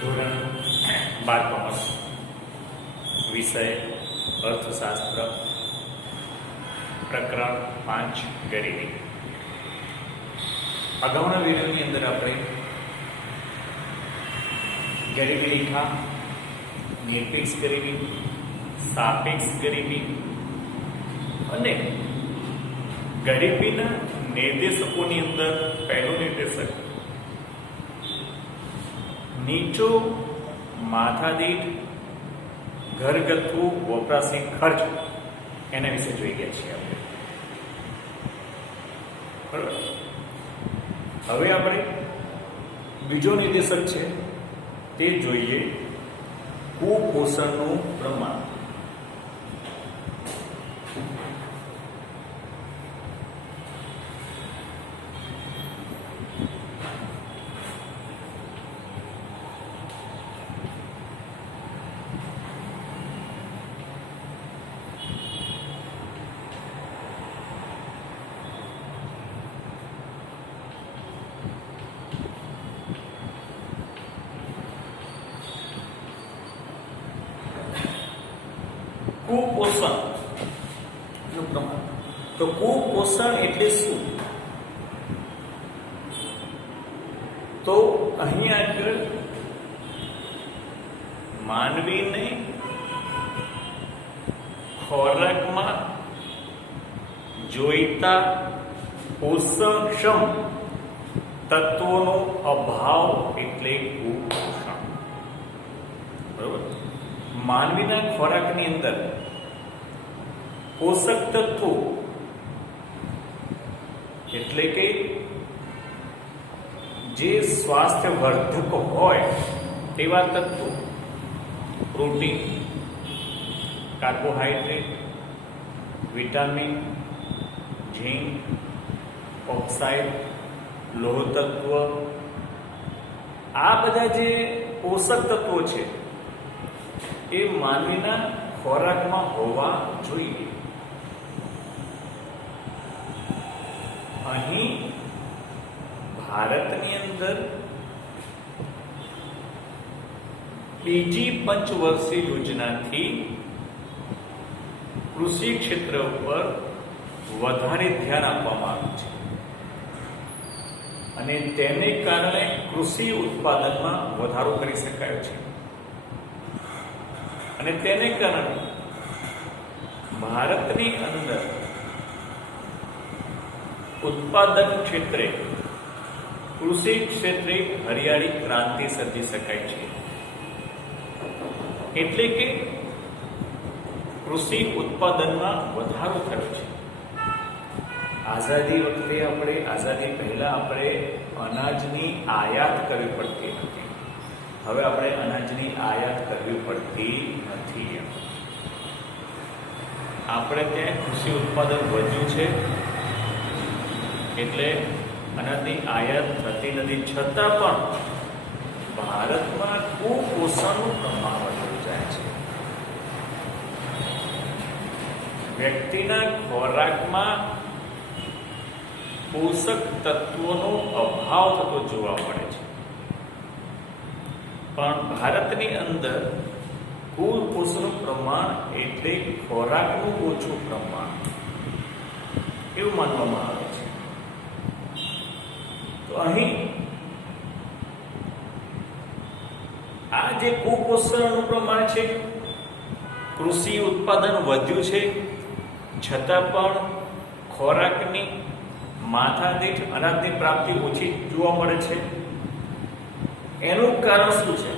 ધોરણ 12 કોમર્સ વિષય અર્થશાસ્ત્ર પ્રકરણ 5 ગરીબી. અગાઉના વિડીયોની અંદર આપણે ગરીબી રેખા, નિરપેક્ષ ગરીબી, સાપેક્ષ ગરીબી અને ગરીબીના નિર્દેશકોની અંદર પહેલો નિર્દેશક નીચો માથાદીઠ ઘરગથ્થુ વપરાશી ખર્ચ એના વિશે જોઈ ગયા છીએ આપણે. બરાબર. હવે આપણે બીજો નિર્દેશક છે તે જોઈએ કુપોષણનું પ્રમાણ. કુપોષણનું પ્રમાણ. તો કુપોષણ એટલે શું? તો અહીં આગળ માનવીને ખોરાકમાં જોઈતા પોષણક્ષમ તત્વોનો અભાવ એટલે કુપોષણ. બરોબર. માનવીના ખોરાકની અંદર પોષક તત્વો એટલે કે જે સ્વાસ્થ્યવર્ધક હોય તેવા તત્વો, પ્રોટીન, કાર્બોહાઈડ્રેટ, વિટામિન, ઝીંક, ઓક્સાઇડ, લોહ તત્વ, આ બધા જે પોષક તત્વો છે એ માનવીના ખોરાકમાં હોવા જોઈએ. અહીં ભારતની અંદર બીજી પંચવર્ષીય યોજનાથી કૃષિ ક્ષેત્ર ઉપર વધારે ધ્યાન આપવામાં આવ્યું છે અને તેને કારણે કૃષિ ઉત્પાદનમાં વધારો કરી શકાયો છે અને તેને કારણે ભારતની અંદર ઉત્પાદન ક્ષેત્રે, કૃષિ ક્ષેત્રે હરિયાળી ક્રાંતિ સર્જી શકાય છે. એટલે કે કૃષિ ઉત્પાદનમાં વધારો થયો છે. આઝાદી વખતે આઝાદી પહેલા આપણે અનાજની આયાત કરવી પડતી હતી. હવે આપણે અનાજની આયાત કરવી પડતી નથી. આપણે ત્યાં કૃષિ ઉત્પાદન વધ્યું છે એટલે અનાજની આયાત થતી નથી. છતાં પણ ભારતમાં કુપોષણનું પ્રમાણ વધતું જાય છે. વ્યક્તિના ખોરાકમાં પોષક તત્વોનો અભાવ થતો જોવા મળે છે. પણ ભારતની અંદર કુપોષણનું પ્રમાણ એટલે ખોરાકનું ઓછું પ્રમાણ એવું માનવામાં આવે છે. તો અહીં આ જે કુપોષણનું પ્રમાણ છે, કૃષિ ઉત્પાદન વધ્યું છે છતાં પણ ખોરાકની માથાદીઠ અનાજની પ્રાપ્તિ ઓછી જોવા મળે છે. એનું કારણ શું છે?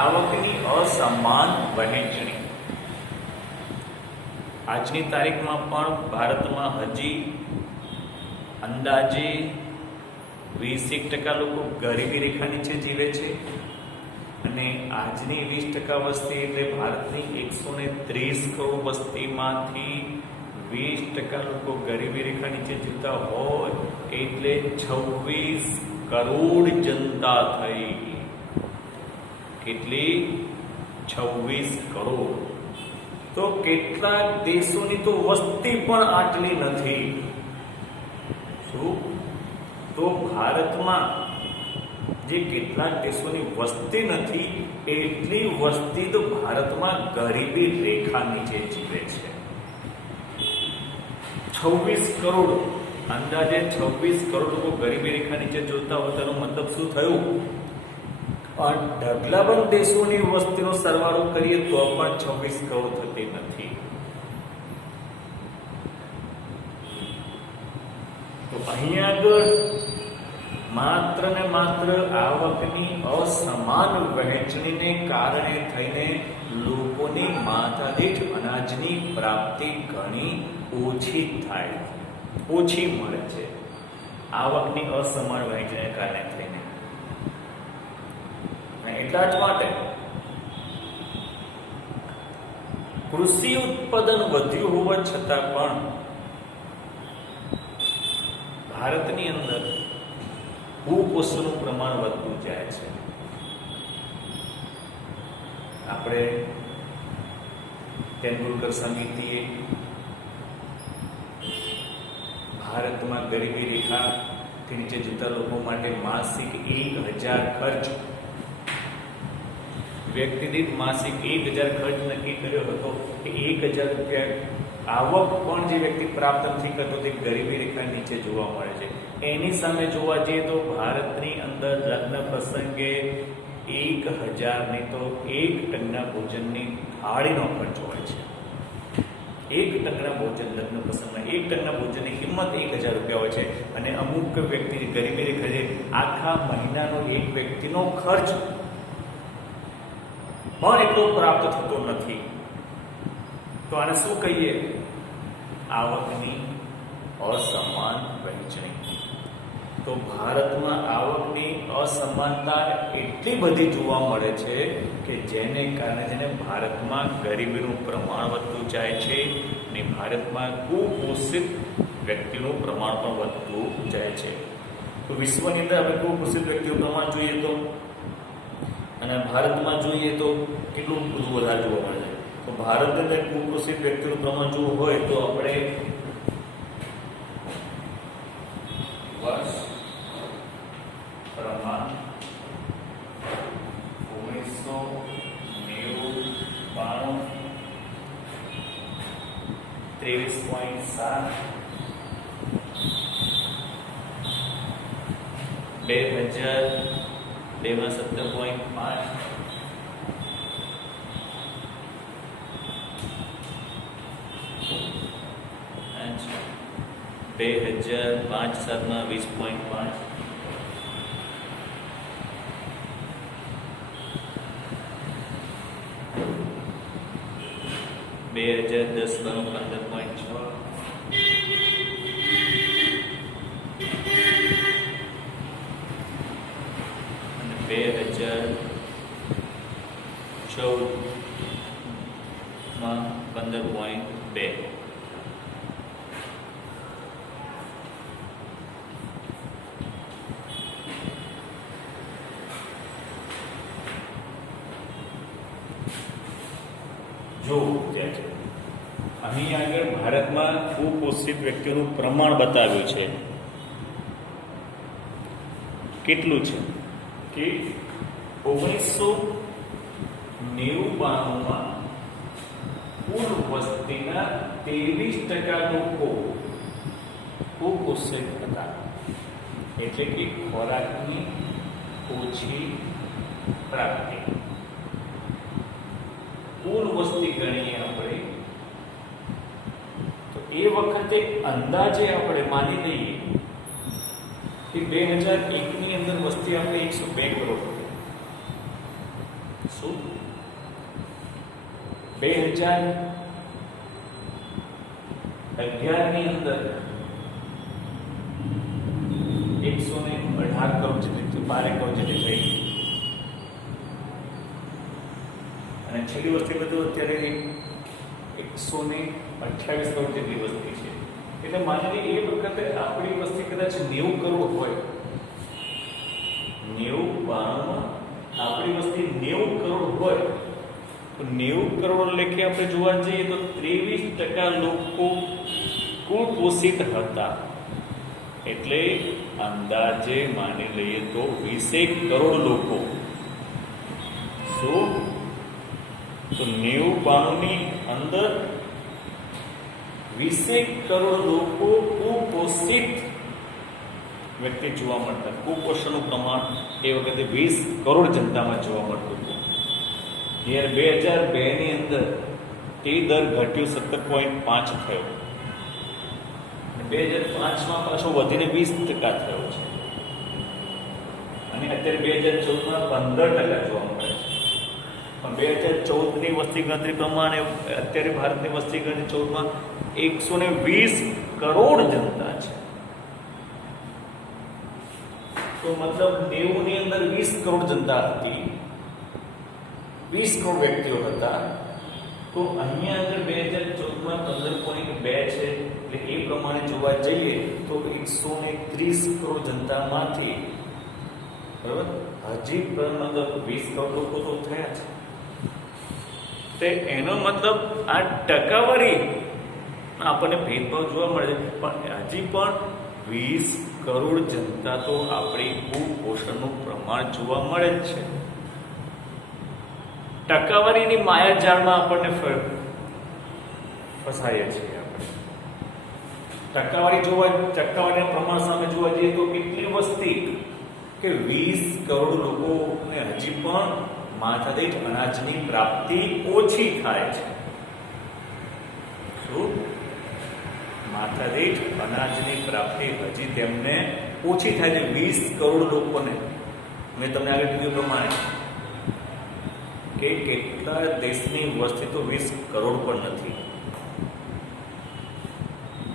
આવકની અસમાન વહેંચણી. આજની તારીખમાં પણ ભારતમાં હજી અંદાજે 20% લોકો ગરીબી રેખા નીચે જીવે છે અને આજની 20% વસ્તી એટલે ભારતની 130 કરોડ વસ્તીમાંથી 20% લોકો ગરીબી રેખા નીચે જીવતા હોય એટલે 26 કરોડ જનતા થઈ. કેટલી? 26 કરોડ. તો કેટલાક દેશોની તો વસ્તી પણ આટલી નથી. શું? તો ભારતમાં જે કેટલાક દેશોની વસ્તી નથી એટલી વસ્તી તો ભારતમાં ગરીબી રેખા નીચે જીવે છે. 26 કરોડ, અંદાજે 26 કરોડ લોકો ગરીબી રેખા નીચે જોતા હોય તેનો મતલબ શું થયું? ઢગલાબંધ દેશોની વસ્તીનો સરવાળો કરીએ તો પણ 26 કરોડ થતી નથી. તો અહીંયા આગળ માત્ર ને માત્ર આવકની અસમાન વહેંચણીને કારણે થઈને લોકોની માથાદીઠ અનાજની પ્રાપ્તિ ઘણી ઓછી થાય, ઓછી મળે છે. આવકની અસમાન વહેંચણીને કારણે થઈને. એટલા જ માટે કૃષિ ઉત્પાદન વધ્યું હોવા છતાં પણ ભારતની અંદર કુપોષણનું પ્રમાણ વધતું જાય છે. આપણે તેંડુલકર સમિતિએ ભારતમાં ગરીબી રેખાથી નીચે જીવતા લોકો માટે માસિક 1000 ખર્ચ, વ્યક્તિ દીઠ માસિક 1000 ખર્ચ નક્કી કર્યો હતો કે 1000 રૂપિયા આવક પણ જે વ્યક્તિ પ્રાપ્ત નથી કરતો તે ગરીબી રેખા નીચે જોવા મળે છે. એની સામે જોવા જઈએ તો ભારતની અંદર લગ્ન પ્રસંગે 1000 નહીં તો 1 ટનના ભોજનની થાળીનો ખર્ચ હોય છે. 1 ટનના ભોજન, લગ્ન પ્રસંગમાં 1 ટનના ભોજનની કિંમત 1000 રૂપિયા હોય છે. અને અમુક વ્યક્તિ ગરીબી રેખા છે, આખા મહિનાનો એક વ્યક્તિનો ખર્ચ પણ એટલો પ્રાપ્ત થતો નથી. તો આને શું કહીએ? આવકની અસમાન વહેંચણી. તો ભારતમાં આવકની અસમાનતા એટલી બધી જોવા મળે છે કે જેને કારણે ભારતમાં ગરીબીનું પ્રમાણ વધતું જાય છે અને ભારતમાં કુપોષિત વ્યક્તિનું પ્રમાણ પણ વધતું જાય છે. તો વિશ્વની અંદર આપણે કુપોષિત વ્યક્તિનું પ્રમાણ જોઈએ તો અને ભારતમાં જોઈએ તો કેટલું બધું વધારે જોવા મળે છે. તો ભારતની અંદર કુપોષિત વ્યક્તિનું પ્રમાણ જોવું હોય તો આપણે વર્ષ પ્રમાણ 1990 23.7 2002 માં 17.5 2005-7 માં 20.5 2010 માં 15.6 અને 2014 માં 15.2. જો અહીં આગળ ભારતમાં કુપોષિત વ્યક્તિઓનું પ્રમાણ બતાવ્યું છે. કેટલું છે કે 1990-92 કુલ વસ્તીના 23% લોકો કુપોષિત હતા, એટલે કે ખોરાકની ઓછી પ્રાપ્તિ. કુલ વસ્તી ગણીએ આપણે તો એ વખતે અંદાજે આપણે માની લઈએ કે 2001 ની અંદર વસ્તી આપણે 102 કરોડ હતી. શું 2011 ની અંદર 118 કરોડ જેટલી, 12 કરોડ જેટલી થઈ. અને છેલ્લી વસ્તી બધું અત્યારે 128 કરોડ જેટલી વસ્તી છે. એટલે માની લઈએ એ વખતે આપણી વસ્તી કદાચ 90 કરોડ હોય, 90-92 આપણી વસ્તી 90 કરોડ હોય તો 90 કરોડ લેખે આપણે જોવા જઈએ તો 23% લોકો કુપોષિત હતા. એટલે અંદાજે માની લઈએ તો 20 કરોડ લોકો, શું તો 90-92ની અંદર 20 કરોડ લોકો કુપોષિત વ્યક્તિ જોવા મળતા. કુપોષણનું પ્રમાણ એ વખતે 20 કરોડ જનતામાં જોવા મળતું હતું. જ્યારે 2002ની અંદર તે દર ઘટ્યો 17.5 થયો. 2005માં પાછો વધીને 20% થયો છે અને અત્યારે 2014માં 15% જોવા મળે છે. પણ 2014ની વસ્તી ગણતરી પ્રમાણે અત્યારે ભારતની વસ્તી ગણતરી 14માં 120 કરોડ જનતા છે. તો મતલબ 90ની અંદર 20 કરોડ જનતા હતી, 20 કરોડ વ્યક્તિઓ હતા. તો અહીંયા આગળ 2014માં 15.2 છે, એટલે એ પ્રમાણે જોવા જઈએ તો 130 કરોડ જનતામાંથી બરાબર હજી પણ મતલબ 20 કરોડ લોકો તો થયા છે. તે એનો મતલબ આ ટકાવારી આપણને ભેદભાવ જોવા મળે છે, પણ હજી પણ 20 કરોડ જનતા તો આપણી કુપોષણનું પ્રમાણ જોવા મળે જ છે. ટકાવારીની માયાજાળમાં આપણને ફસાઈએ છીએ. આપણે ટકાવારીના પ્રમાણ સામે જોવા જઈએ તો કેટલી વસ્તી કે 20 કરોડ લોકોને હજી પણ માથાદીઠ અનાજની પ્રાપ્તિ ઓછી થાય છે. શું માથાદીઠ અનાજની પ્રાપ્તિ હજી તેમને ઓછી થાય છે 20 કરોડ લોકોને. મેં તમને આગળ કીધું પ્રમાણે કે કેટલા દેશની વસ્તી તો 20 કરોડ પણ નથી.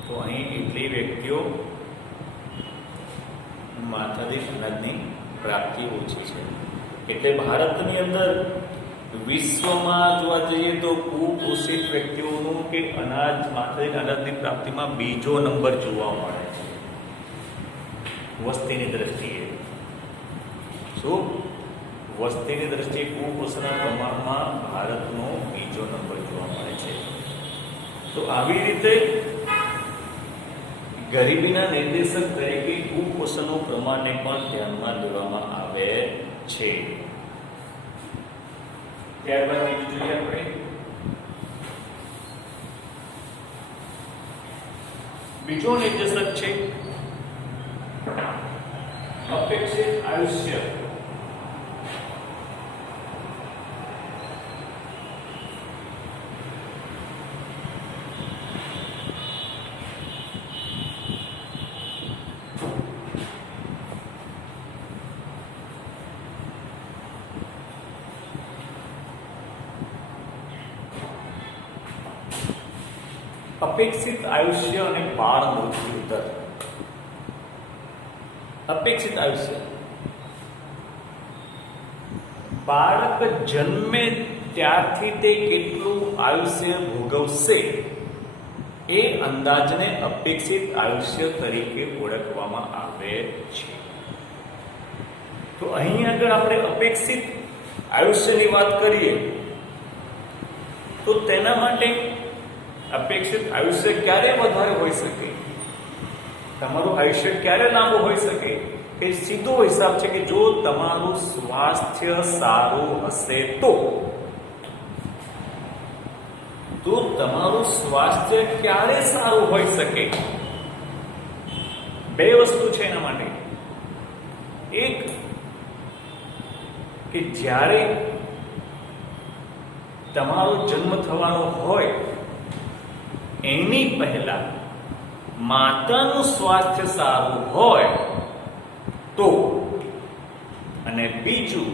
તો અહીં એટલી વ્યક્તિઓ માથાદીઠ અનાજની પ્રાપ્તિ ઓછી છે. એટલે ભારતની અંદર વિશ્વમાં જોવા જઈએ તો કુપોષિત વ્યક્તિઓનું કે માથાદીઠ અનાજની પ્રાપ્તિમાં બીજો નંબર જોવા મળે છે વસ્તીની દ્રષ્ટિએ. શું વસ્તીની દ્રષ્ટિએ કુપોષણના પ્રમાણમાં ભારતનો બીજો નંબર જોવા મળે છે. તો આવી રીતે ગરીબીના નિર્દેશક તરીકે કુપોષણનું પ્રમાણને પણ ધ્યાનમાં લેવામાં આવે છે. ત્યારબાદ બીજું જોઈએ આપણે બીજો નિર્દેશક છે અપેક્ષિત આયુષ્ય. અપેક્ષિત આયુષ્ય અને બાળ મૃત્યુ દર. અપેક્ષિત આયુષ્ય, બાળક જન્મે ત્યારથી તે કેટલું આયુષ્ય ભોગવશે એ અંદાજને અપેક્ષિત આયુષ્ય તરીકે ઓળખવામાં આવે છે. તો અહીં આગળ આપણે અપેક્ષિત આયુષ્યની વાત કરીએ તો તેના માટે અપેક્ષિત આયુષ્ય ક્યારે વધારે હોઈ શકે, તમારું આયુષ્ય ક્યારે લાંબુ હોઈ શકે, એ સીધો હિસાબ છે કે જો તમારું સ્વાસ્થ્ય સારું હશે તો તમારું સ્વાસ્થ્ય ક્યારે સારું હોઈ શકે. બે વસ્તુ છે એના માટે. એક કે જ્યારે તમારો જન્મ થવાનો હોય એની પહેલા માતાનું સ્વાસ્થ્ય સારું હોય તો, અને બીજું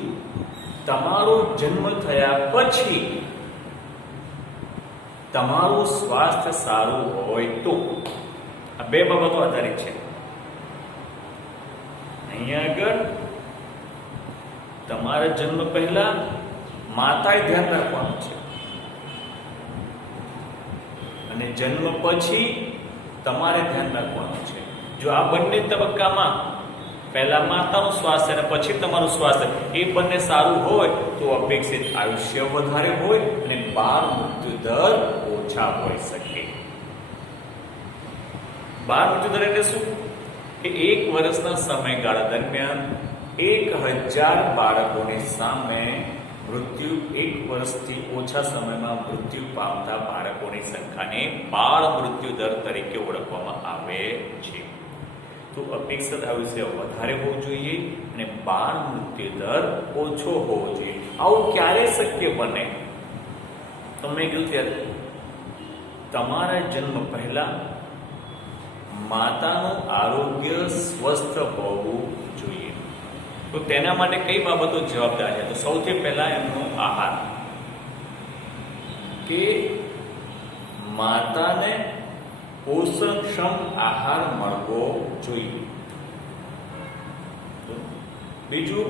તમારો જન્મ થયા પછી તમારું સ્વાસ્થ્ય સારું હોય તો. આ બે બાબતો આધારિત છે. અહીંયા આગળ તમારા જન્મ પહેલા માતાએ ધ્યાન રાખવાનું છે અને જન્મ પછી તમારે ધ્યાન રાખવાનું છે. જો આ બંને તબક્કામાં પહેલા માતાનું સ્વાસ્થ્ય અને પછી તમારું સ્વાસ્થ્ય એ બંને સારું હોય તો અપેક્ષિત આયુષ્ય વધારે હોય અને બાળ મૃત્યુ દર ઓછા હોઈ શકે. બાળ મૃત્યુ દર એટલે શું કે 1 વર્ષના સમયગાળા દરમિયાન 1000 બાળકોની સામે મૃત્યુ 1 વર્ષથી ઓછા સમયમાં મૃત્યુ પામતા બાળકોની સંખ્યાને બાળ મૃત્યુ દર તરીકે ઓળખવામાં આવે છે. તો અપેક્ષિત આયુષ્ય વધારે હોવું જોઈએ અને બાળ મૃત્યુ દર ઓછો હોવો જોઈએ. આવું ક્યારે શક્ય બને? તમે કીધું ત્યારે તમારા જન્મ પહેલા માતાનું આરોગ્ય સ્વસ્થ હોવું જોઈએ. તો તેના માટે કઈ બાબતો જવાબદાર છે? તો સૌથી પહેલા એમનો આહાર, કે માતાને પોષણક્ષમ આહાર મળવો જોઈએ. બીજું,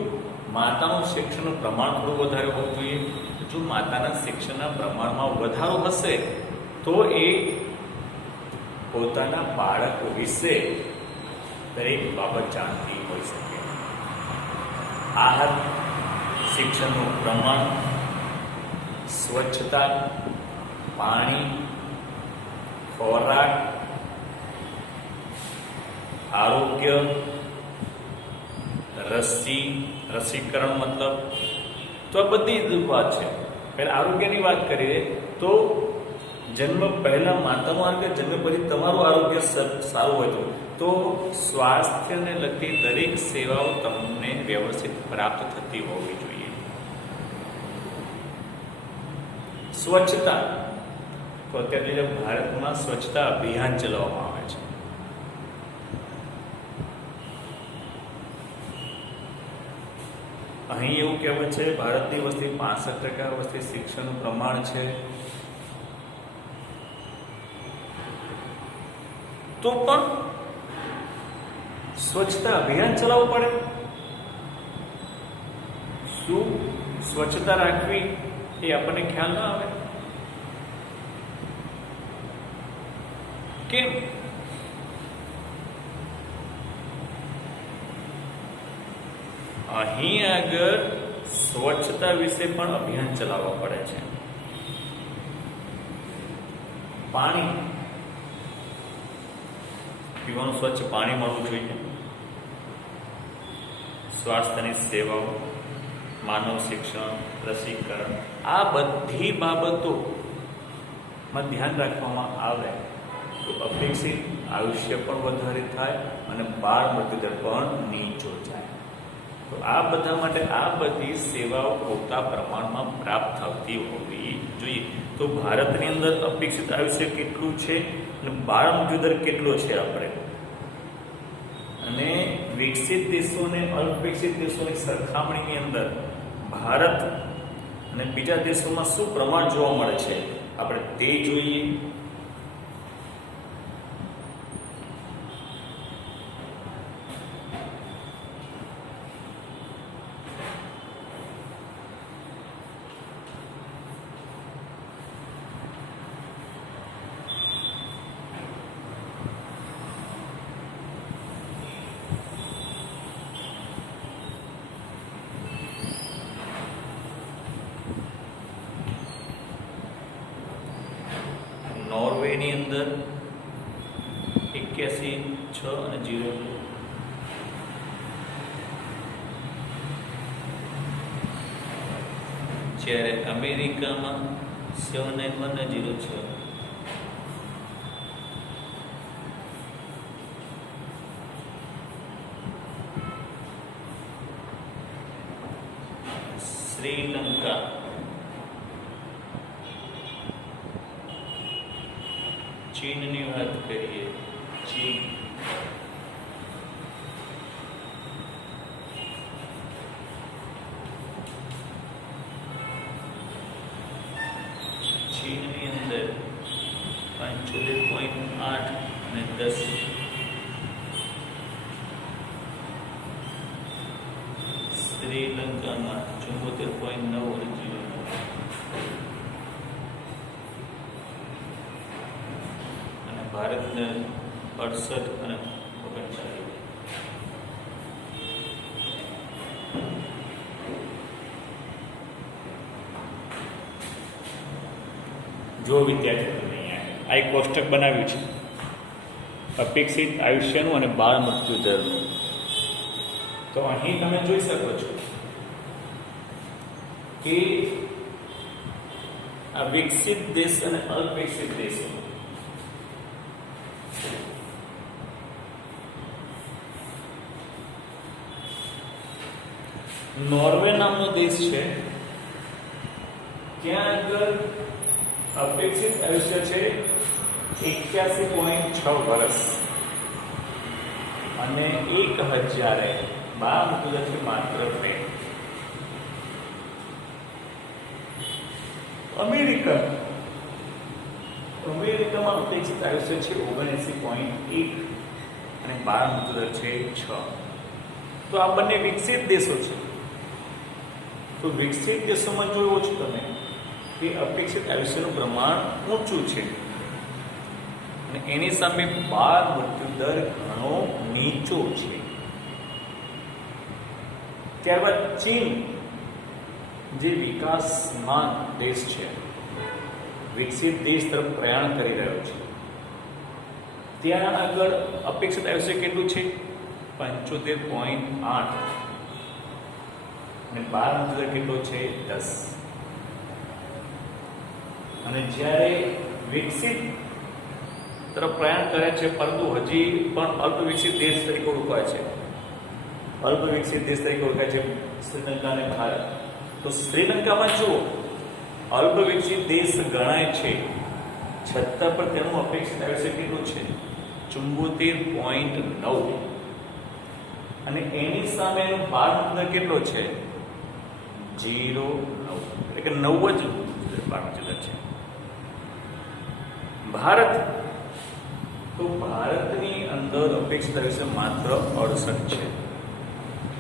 માતાનું શિક્ષણનું પ્રમાણ થોડું વધારે હોવું જોઈએ. જો માતાના શિક્ષણના પ્રમાણમાં વધારો હશે તો એ પોતાના બાળકો વિશે દરેક બાબત જાણતી હોઈ શકે. આહાર, શિક્ષણનું પ્રમાણ, સ્વચ્છતા, પાણી, ખોરાક, આરોગ્ય, રસીકરણ મતલબ, તો આ બધી જ વાત છે. પહેલા આરોગ્યની વાત કરીએ તો જન્મ પહેલા માતાનું આરોગ્ય, જન્મ પછી તમારું આરોગ્ય સારું હોય તો સ્વાસ્થ્યને લગતી દરેક સેવાઓ તમને વ્યવસ્થિત પ્રાપ્ત થતી હોવી જોઈએ. સ્વચ્છતા, તો અત્યારે ભારતમાં સ્વચ્છતા અભિયાન ચલાવવામાં આવે છે. અહીં એવું કહેવાય છે ભારતની વસ્તી 65% વસ્તી શિક્ષણનું પ્રમાણ છે. તો પણ સ્વચ્છતા અભિયાન ચલાવવું પડે. શું સ્વચ્છતા રાખવી એ આપણને ખ્યાલ ના આવે? કેમ? અહીં આગળ સ્વચ્છતા વિશે પણ અભિયાન ચલાવવા પડે છે. પાણી, પીવાનું સ્વચ્છ પાણી મળવું જોઈએ. સ્વાસ્થ્યની સેવાઓ, માનવ શિક્ષણ, રસીકરણ, આ બધી બાબતોમાં ધ્યાન રાખવામાં આવે તો અપેક્ષિત આયુષ્ય પણ વધારે થાય અને બાળ મૃત્યુદર પણ નીચો જાય. તો આ બધા માટે આ બધી સેવાઓ પૂરતા પ્રમાણમાં પ્રાપ્ત થતી હોવી જોઈએ. તો ભારતની અંદર અપેક્ષિત આયુષ્ય કેટલું છે અને બાળ મૃત્યુદર કેટલો છે આપણે, અને વિકસિત દેશો અને અલ્પવિકસિત દેશોની સરખામણીની અંદર ભારત અને બીજા દેશોમાં શું પ્રમાણ જોવા મળે છે આપણે તે જોઈએ. નોર્વેની અંદર 81, 6 અને 0, જ્યારે અમેરિકામાં 791 અને 06. શ્રીલંકા ચીનની વાત કરીએ, ચીન ચીનની અંદર 75.8 અને 10. શ્રીલંકામાં 74.9 અને 0. ભારતને 68 અને 39. જો વિદ્યાર્થીઓ આ એક કોષ્ટક બનાવ્યું છે. અપેક્ષિત આયુષ્યનું અને બાળ મૃત્યુ દરનું. તો અહીં તમે જોઈ શકો છો કે આ વિકસિત દેશ અને અવિકસિત દેશો નોર્વે નામનો દેશ છે, ત્યાં આગળ અપેક્ષિત આયુષ્ય છે 81.6 વર્ષ અને 1000 બાળ મૃત્યુદર છે માત્ર 2. અમેરિકામાં અપેક્ષિત આયુષ્ય છે 79.1 અને બાળ મૃત્યુદર છે 6. તો આ બંને વિકસિત દેશો છે. તો વિકસિત દેશોમાં જોયું છે તમે કે અપેક્ષિત આયુષ્યનું પ્રમાણ ઊંચું છે અને એની સામે બાળ મૃત્યુ દર ઘણો નીચો છે. ત્યારબાદ ચીન જે વિકાસમાન દેશ છે, વિકસિત દેશ તરફ પ્રયાણ કરી રહ્યો છે, ત્યાં આગળ અપેક્ષિત આયુષ્ય કેટલું છે 75.8 અને બાળ મૃત્યુદર કેટલો છે 10. અને જ્યારે વિકસિત તરફ પ્રયાણ કરે છે પરંતુ હજી પણ અલ્પ વિકસિત દેશ તરીકે ઓળખાય છે, અલ્પ વિકસિત દેશ તરીકે ઓળખાય છે શ્રીલંકા અને ભારત. તો શ્રીલંકામાં જુઓ અલ્પ વિકસિત દેશ ગણાય છે, છતાં પણ તેનું અપેક્ષિત આયુષ્ય કેટલું છે 74.9 અને એની સામે એનું બાળ મૃત્યુદર કેટલો છે 0.9 એટલે કે 9 જ બાળ મૃત્યુદર છે. ભારત, તો ભારતની અંદર અપેક્ષિત આયુષ્ય માત્ર 68 છે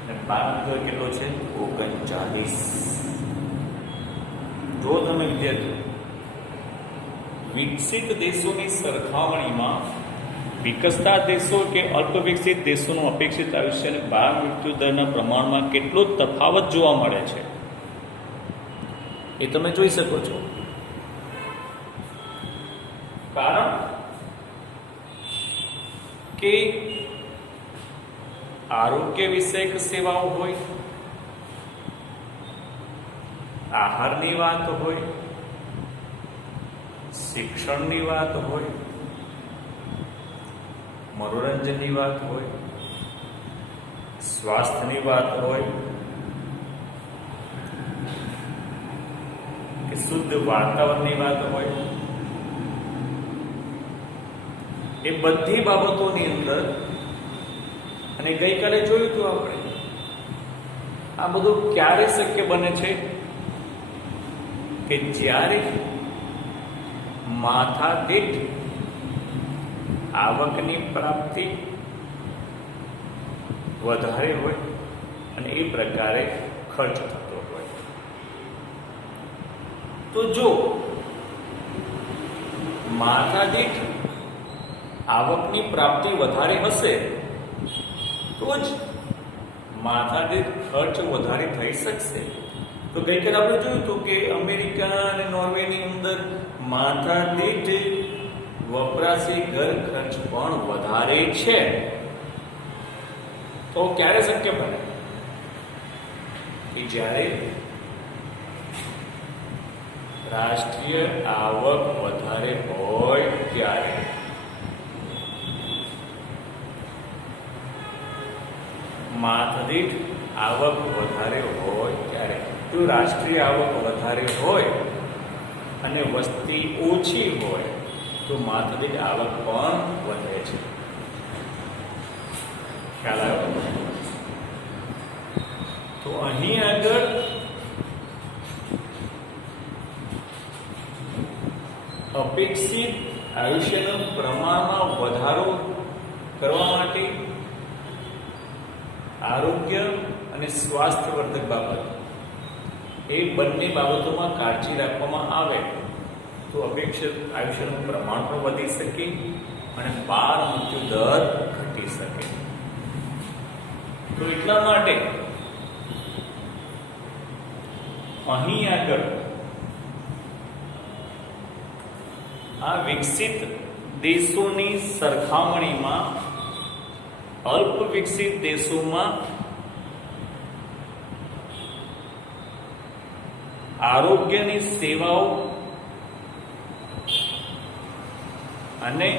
અને બાળ મૃત્યુદર કેટલો છે 39. જો તમે વિદ્યાર્થીઓ વિકસિત દેશોની સરખામણીમાં વિકસતા દેશો કે અલ્પ વિકસિત દેશોનું અપેક્ષિત આયુષ્ય અને બાળ મૃત્યુ દરના પ્રમાણમાં કેટલો તફાવત જોવા મળે છે એ તમે જોઈ શકો છો. કારણ કે આરોગ્ય વિષયક સેવાઓ હોય, આહારની વાત હોય, શિક્ષણની વાત હોય, મનોરંજનની વાત હોય, સ્વાસ્થ્યની વાત હોય કે શુદ્ધ વાતાવરણની વાત હોય, એ બધી બાબતોની અંદર અને ગઈકાલે જોયું હતું આપણે આ બધું ક્યારે શક્ય બને છે કે જ્યારે માથાદીઠ આવકની પ્રાપ્તિ વધારે હોય અને એ પ્રકારે ખર્ચ થતો હોય. તો જો માથાદીઠ આવકની પ્રાપ્તિ વધારે હશે તો જ માથાદીઠ ખર્ચ વધારે થઈ શકશે. તો ગઈકાલે આપણે જોયું હતું કે અમેરિકા અને નોર્વેની અંદર માથાદીઠ વપરાશી ઘર ખર્ચ પણ વધારે છે. તો ક્યારે શક્ય બને કે જ્યારે રાષ્ટ્રીય આવક વધારે હોય ત્યારે. માથાદીઠ આવક વધારે હોય ત્યારે. જો રાષ્ટ્રીય આવક વધારે હોય અને વસ્તી ઓછી હોય તો માથાદીઠ આવક પણ વધે છે. ખ્યાલ આવ્યો? તો અહીં આગળ અપેક્ષિત આયુષ્યના પ્રમાણમાં વધારો કરવા માટે આરોગ્ય અને સ્વાસ્થ્યવર્ધક બાબત એ બંને બાબતોમાં કાળજી રાખવામાં આવે તો અપેક્ષિત આયુષ્યનું પ્રમાણ પણ વધી શકે અને બાળ મૃત્યુ દર ઘટી શકે. તો એટલા માટે અહીં આગળ આ વિકસિત દેશોની સરખામણીમાં અલ્પ વિકસિત દેશોમાં આરોગ્યની સેવાઓ અને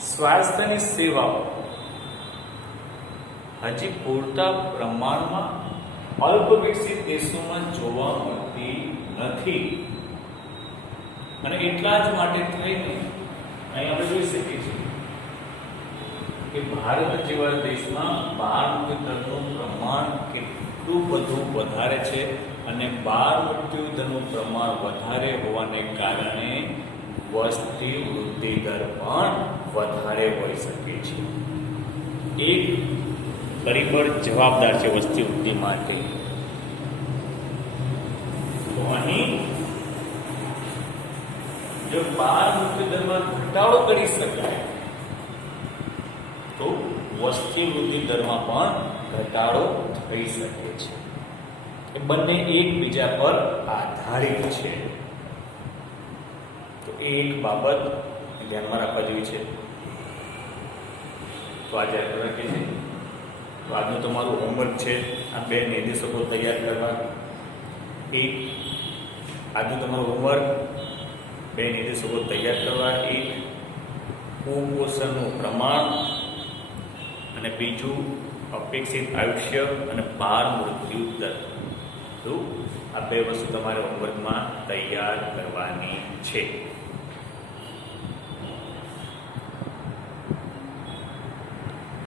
સ્વાસ્થ્યની સેવાઓ હજી પૂરતા પ્રમાણમાં અલ્પ વિકસિત દેશોમાં જોવા મળતી નથી. અને એટલા જ માટે થઈને અહીં આપણે જોઈ શકીએ છીએ કે ભારત જેવા દેશમાં બાળ મૃત્યુદરનું પ્રમાણ કેટલું બધું વધારે છે. અને બાળ મૃત્યુદરનું પ્રમાણ વધારે હોવાને કારણે વસ્તી વૃદ્ધિ દર પણ વધારે હોઈ શકે છે. એક પરિબળ જવાબદાર છે વસ્તી વૃદ્ધિ માટે. તો અહીં જો બાળ મૃત્યુદરમાં ઘટાડો કરી શકાય તો વસ્તી વૃદ્ધિ દરમાં પણ ઘટાડો થઈ શકે છે. એ બંને એકબીજા પર આધારિત છે. તો એ એક બાબત ધ્યાનમાં રાખવા જેવી છે. તો આજે આપણે રાખીએ છીએ. તો આજનું તમારું હોમવર્ક છે આ બે નિર્દેશકો તૈયાર કરવા. એક આજનું તમારું હોમવર્ક બે નિર્દેશકો તૈયાર કરવા. એક કુપોષણનું પ્રમાણ અને બીજું અપેક્ષિત આયુષ્ય અને બાળ મૃત્યુ દર. તો આ બે વસ્તુ તમારે હોમવર્કમાં તૈયાર કરવાની છે.